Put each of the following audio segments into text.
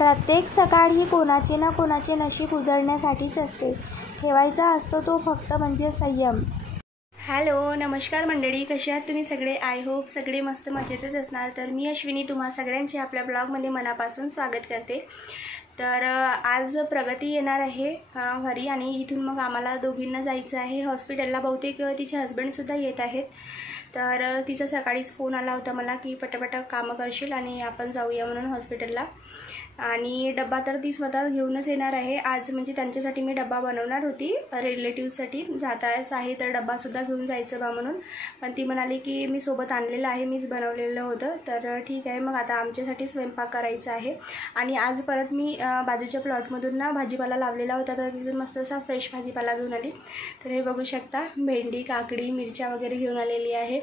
प्रत्येक सकाळ ही कोणाचे ना कोणाचे नशीब उजळण्यासाठीच असते. ठेवायचा असतो तो फक्त म्हणजे संयम. हॅलो, नमस्कार मंडळी, कसे आहात तुम्ही सगळे? आय होप सगळे मस्त मजेतच असणार. तर मी अश्विनी तुम्हा सगळ्यांचे आपल्या ब्लॉगमध्ये मनापासून स्वागत करते. तर आज प्रगती येणार आहे घरी आणि इथून मग आम्हाला दोघींना जायचं आहे हॉस्पिटलला. बहुतेक तिचे हस्बंडसुद्धा येत आहेत. तर तिचा सकाळीच फोन आला होता मला की पटापट कामं करशील आणि आपण जाऊया म्हणून हॉस्पिटलला. आणि डब्बा तर ती स्वतः घेऊनच येणार आहे आज. म्हणजे त्यांच्यासाठी मी डब्बा बनवणार होती, रिलेटिव्हसाठी जातायच आहे तर डब्बासुद्धा घेऊन जायचं बा म्हणून. पण ती म्हणाली की मी सोबत आणलेलं आहे, मीच बनवलेलं होतं. तर ठीक आहे, मग आता आमच्यासाठी स्वयंपाक करायचा आहे. आणि आज परत मी बाजूच्या प्लॉटमधून ना भाजीपाला लावलेला होता, तर तिथून मस्त असा फ्रेश भाजीपाला घेऊन आली. तर हे बघू शकता, भेंडी, काकडी, मिरच्या वगैरे घेऊन आलेली आहे.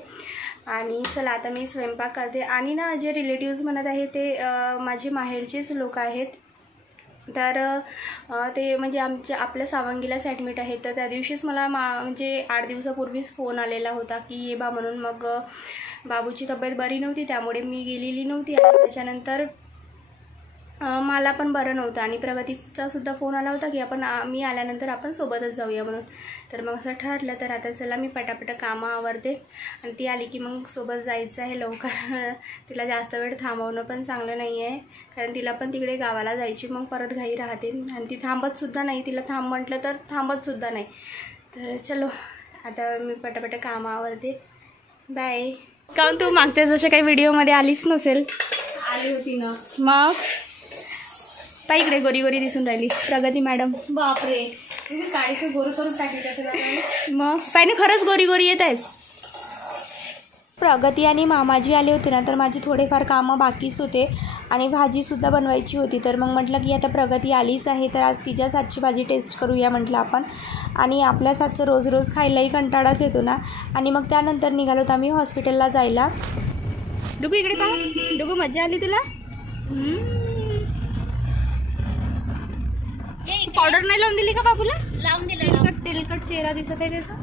आणि चला आता मी स्वयंपाक करते. आणि ना जे रिलेटिव्ज म्हणत आहे ते माझे माहेरचेच लोक आहेत. तर ते म्हणजे आपल्या सावंगीलाच ॲडमिट आहेत. तर त्या दिवशीच मला म्हणजे 8 दिवसापूर्वीच फोन आलेला होता की ये बा म्हणून. मग बाबूची तब्येत बरी नव्हती त्यामुळे मी गेलेली नव्हती. आणि त्याच्यानंतर मला पण बरं नव्हतं आणि प्रगतीचासुद्धा फोन आला होता की मी आल्यानंतर आपण सोबतच जाऊया म्हणून. तर मग असं ठरलं. तर आता चला मी पटापट कामं आवरते आणि ती आली की मग सोबत जायचं आहे लवकर. तिला जास्त वेळ थांबवणं पण चांगलं नाही आहे, कारण तिला पण तिकडे गावाला जायची मग परत घाई राहते. आणि ती थांबतसुद्धा नाही, तिला थांब म्हटलं तर थांबतसुद्धा नाही. तर चलो आता मी पटापट कामं आवरते. बाय. काहून तू मागच्या जशा काही व्हिडिओमध्ये आलीच नसेल? आली होती ना. मग पाय इकडे गोरी गोरी दिसून राहिली प्रगती मॅडम. बापरे, काळीचं गोर करून टाकायचं. मग पाय ना, खरंच गोरी गोरी येत आहेस. प्रगती आणि मामाजी आले होते ना, तर माझे थोडेफार कामं बाकीच होते आणि भाजीसुद्धा बनवायची होती. तर मग म्हटलं की आता प्रगती आलीच आहे तर आज तिच्याच हातची भाजी टेस्ट करूया म्हटलं आपण. आणि आपल्याच हातचं रोज रोज खायलाही कंटाळाच येतो ना. आणि मग त्यानंतर निघालो होतो आम्ही हॉस्पिटलला जायला. डुगू इकडे पहा. डुगू, मजा आली तुला? पावडर नाही लावून दिली का बाबूला? लावून दिलं. तेलकट चेहरा दिसत आहे त्याचा.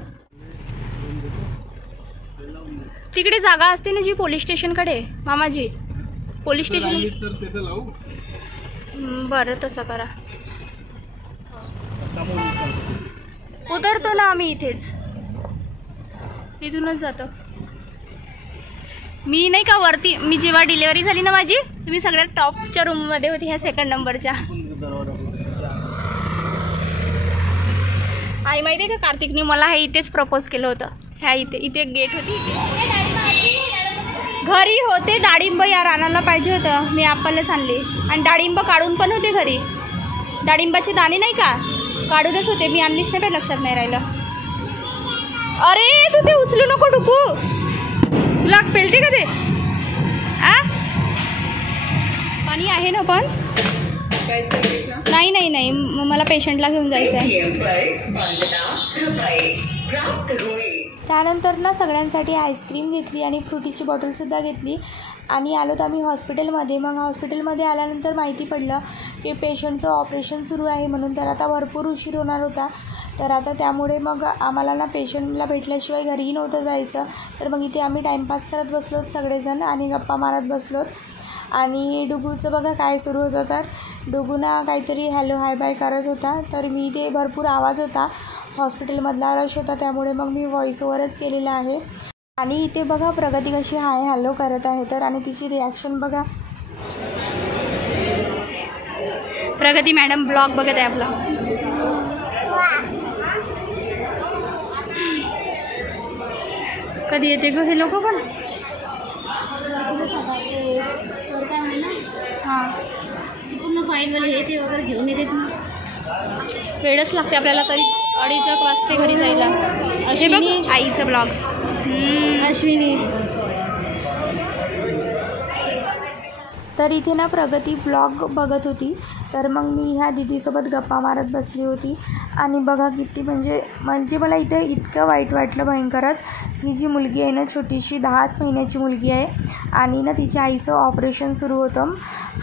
तिकडे जागा असते ना जी पोलीस स्टेशनकडे मामाजी, पोलीस स्टेशन. बरं तसं करा. उतरतो ना आम्ही इथेच, इथूनच जातो. मी नाही का वरती, मी जेव्हा डिलिव्हरी झाली ना माझी, मी सगळ्यात टॉपच्या रूममध्ये होती, ह्या 2nd नंबरच्या. आई माहिती आहे का, कार्तिकने मला हे इथेच प्रपोज केलं होतं. ह्या इथे गेट होती. घरी होते डाळिंब, या रानाला पाहिजे होतं, मी आपल्यालाच आणले. आणि डाळिंब काढून पण होते घरी. डाळिंबाचे दाणे नाही का काढूनच होते, मी आणलीच नाही, काही लक्षात नाही राहिलं. अरे तू ते उचलू नको डुकू, तुला पेलते का ते? पाणी आहे ना पण? नाही, मला पेशंटला घेऊन जायचं आहे. त्यानंतर ना सगळ्यांसाठी आईस्क्रीम घेतली आणि फ्रुटीची बॉटलसुद्धा घेतली आणि आलो तर आम्ही हॉस्पिटलमध्ये. मग हॉस्पिटलमध्ये आल्यानंतर माहिती पडलं की पेशंटचं ऑपरेशन सुरू आहे म्हणून. तर आता भरपूर उशीर होणार होता. तर आता त्यामुळे मग आम्हाला ना पेशंटला भेटल्याशिवाय घरीही नव्हतं जायचं. तर मग इथे आम्ही टाईमपास करत बसलोत सगळेजण आणि गप्पा मारत बसलोत. आणि डुगूचं बघा काय सुरू होतं, तर डुगूना काहीतरी हॅलो हाय बाय करत होता. तर मी इथे भरपूर आवाज होता, हॉस्पिटलमधला रश होता, त्यामुळे मग मी व्हॉइस ओव्हरच केलेला आहे. आणि इथे बघा प्रगती कशी हाय हॅलो करत आहे. तर आणि तिची रिॲक्शन बघा. प्रगती मॅडम ब्लॉग बघत आहे आपला. कधी येते ग हे लोक पण? हां, पूर्ण फाईलवाले हे ते वगैरे घेऊन येतात ना. वेळच लागते आपल्याला, तरी 2:30 वाजते घरी जायला. अश्विनी आईचा ब्लॉग. अश्विनी. तर इथे ना प्रगती ब्लॉग बघत होती. तर मग मी ह्या दीदीसोबत गप्पा मारत बसली होती. आणि बघा किती म्हणजे मला इथे इतकं वाईट वाटलं भयंकरच. ही जी मुलगी आहे ना छोटीशी 10च महिन्याची मुलगी आहे आणि ना तिच्या आईचं ऑपरेशन सुरू होतं,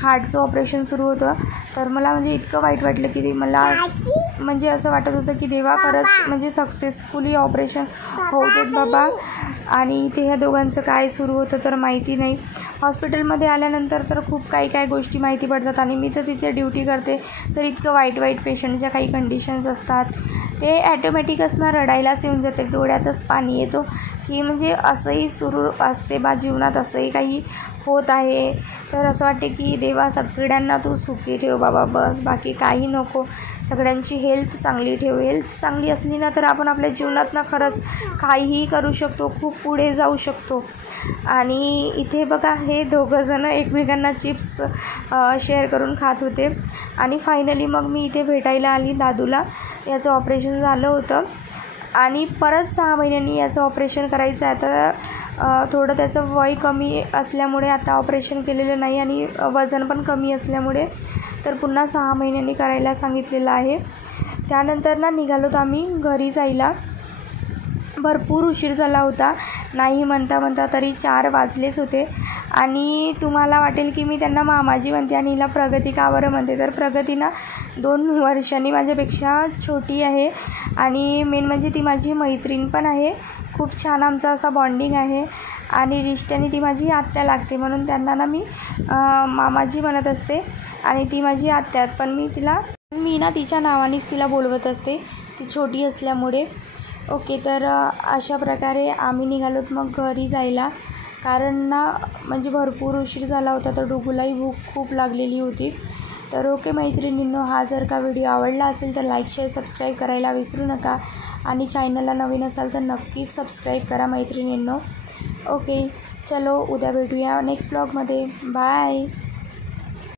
हार्टचं ऑपरेशन सुरू होतं. तर मला म्हणजे इतकं वाईट वाटलं की मला म्हणजे असं वाटत होतं की देवा खरंच म्हणजे सक्सेसफुली ऑपरेशन होऊ देत बाबा. आणि इथे ह्या दोघांचं काय सुरू होतं तर माहिती नाही. हॉस्पिटलमध्ये आल्यानंतर तर खूप काही गोष्टी माहिती पडतात. आणि मी तर तिथे ड्युटी करते तर इतकं वाईट पेशंटच्या काही कंडिशन्स असतात, ते ॲटोमॅटिकच ना रडायलाच येऊन जाते, डोळ्यातच पाणी येतो की म्हणजे असंही सुरू असते बा जीवनात, असंही काही होत आहे. तर असं वाटते की देवा सगळ्यांना तू सुखी ठेव बाबा, बस बाकी काही नको. सगळ्यांची हेल्थ चांगली ठेव. हेल्थ चांगली असली ना तर आपण आपल्या जीवनात ना खरंच काहीही करू शकतो, खूप पुढे जाऊ शकतो. आणि इथे बघा हे दोघंजणं एकमेकांना चिप्स शेअर करून खात होते. आणि फायनली मग मी इथे भेटायला आली दादूला. याचं ऑपरेशन झालं होतं आणि परत 6 महिन्यांनी याचं ऑपरेशन करायचं आहे. आता थोडं त्याचं वय कमी असल्यामुळे आता ऑपरेशन केलेलं नाही आणि वजन पण कमी असल्यामुळे तर पुन्हा 6 महिन्यांनी करायला सांगितलेलं आहे. त्यानंतर ना निघालोत आम्ही घरी जायला. भरपूर उशीर झाला होता, नाही म्हणता तरी 4 वाजलेच होते. आणि तुम्हाला वाटेल की मी त्यांना मामाजी म्हणते आणि हिला प्रगती का बरं म्हणते, तर प्रगती ना 2 वर्षांनी माझ्यापेक्षा छोटी आहे. आणि मेन म्हणजे ती माझी मैत्रीण पण आहे. खूप छान आमचा असा बॉन्डिंग आहे आणि रिश्त्याने ती माझी आत्या लागते, म्हणून त्यांना ना मी मामाजी म्हणत असते आणि ती माझी आत्या. पण मी ना तिच्या नावानेच तिला बोलवत असते, ती छोटी असल्यामुळे. ओके, तर अशा प्रकारे आम्ही निघालोत मग घरी जायला, कारण ना म्हणजे भरपूर उशीर झाला होता तर डुगूलाही भूक खूप लागलेली होती. तर ओके मैत्रिणींनो, हा जर का व्हिडिओ आवडला असेल तर लाईक शेअर सबस्क्राईब करायला विसरू नका. आणि चॅनलला नवीन असाल तर नक्कीच सबस्क्राईब करा मैत्रिणींनो. ओके चलो, उद्या भेटूया नेक्स्ट ब्लॉगमध्ये. बाय.